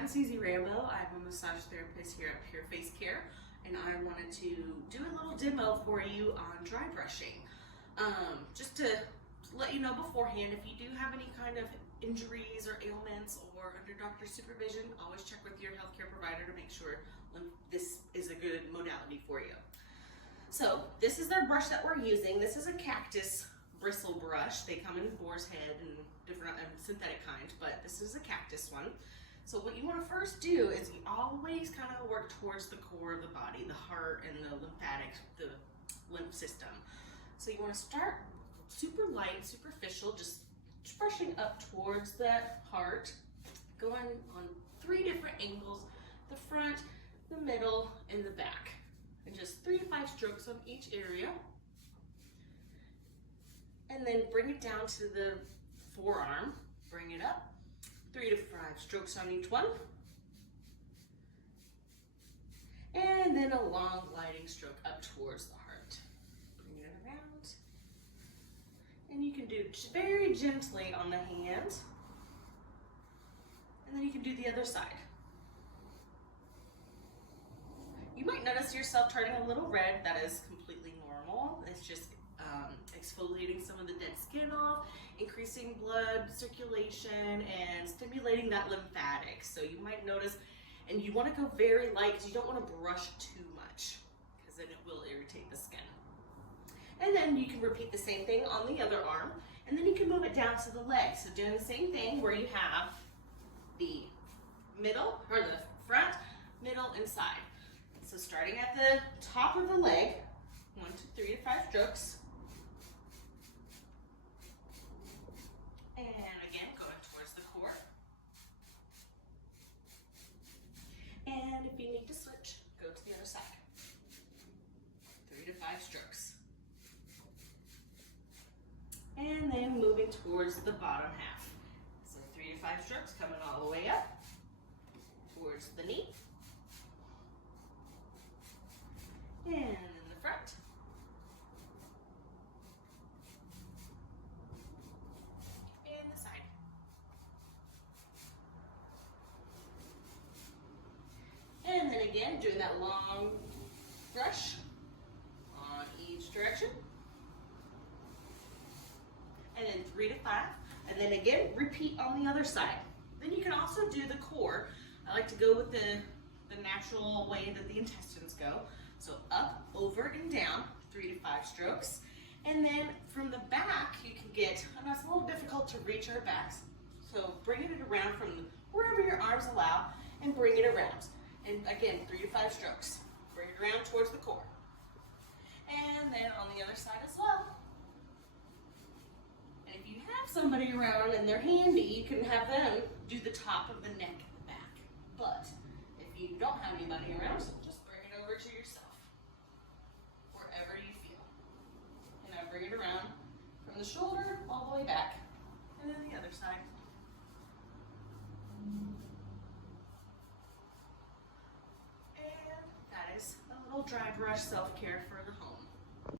I'm Susie Rambo. I'm a massage therapist here at Pure Face Care, and I wanted to do a little demo for you on dry brushing. Just to let you know beforehand, if you do have any kind of injuries or ailments or under doctor's supervision, always check with your healthcare provider to make sure this is a good modality for you. So this is their brush that we're using. This is a cactus bristle brush. They come in boar's head and different synthetic kinds, but this is a cactus one. So what you want to first do is you always kind of work towards the core of the body, the heart and the lymphatic, the lymph system. So you want to start super light, superficial, just brushing up towards that heart, going on 3 different angles, the front, the middle, and the back. And just 3 to 5 strokes on each area. And then bring it down to the forearm, bring it up, 3 to 5 strokes on each one. And then a long gliding stroke up towards the heart. Bring it around. And you can do very gently on the hand. And then you can do the other side. You might notice yourself turning a little red. That is completely normal. It's just exfoliating some of the dead skin off, increasing blood circulation, and stimulating that lymphatic. So you might notice, and you want to go very light because you don't want to brush too much because then it will irritate the skin. And then you can repeat the same thing on the other arm, and then you can move it down to the leg. So doing the same thing where you have the middle, or the front, middle, and side. So starting at the top of the leg, 1 to 3 to 5 strokes. And again, going towards the core. And if you need to switch, go to the other side. 3 to 5 strokes. And then moving towards the bottom half. So 3 to 5 strokes, coming all the way up towards the knee. And in the front. And the side. And then again, doing that long brush on each direction. And then 3 to 5. And then again, repeat on the other side. Then you can also do the core. I like to go with the natural way that the intestines go. So up, over, and down, 3 to 5 strokes. And then from the back, you can get, I know it's a little difficult to reach our backs, so bringing it around from wherever your arms allow and bring it around. And again, 3 to 5 strokes. Bring it around towards the core. And then on the other side as well. And if you have somebody around and they're handy, you can have them do the top of the neck and the back. But if you don't have anybody around, just bring it over to yourself. Wherever you feel. And I bring it around from the shoulder all the way back. And then the other side. And that is a little dry brush self-care for the home.